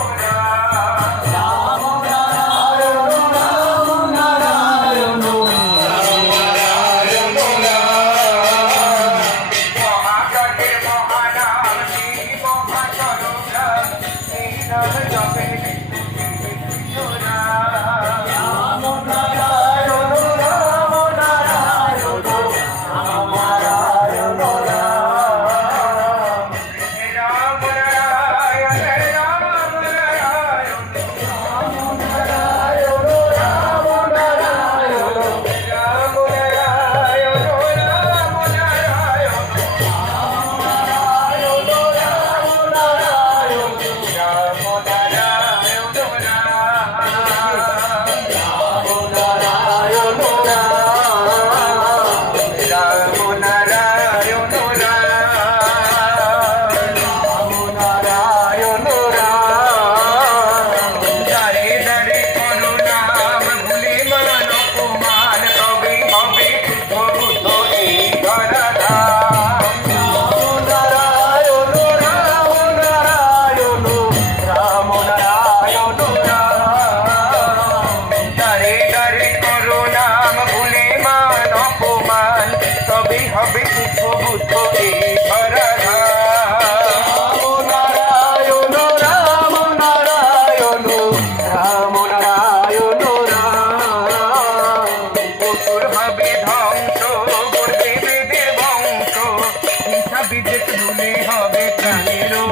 Lord. হবে প্রাণেরও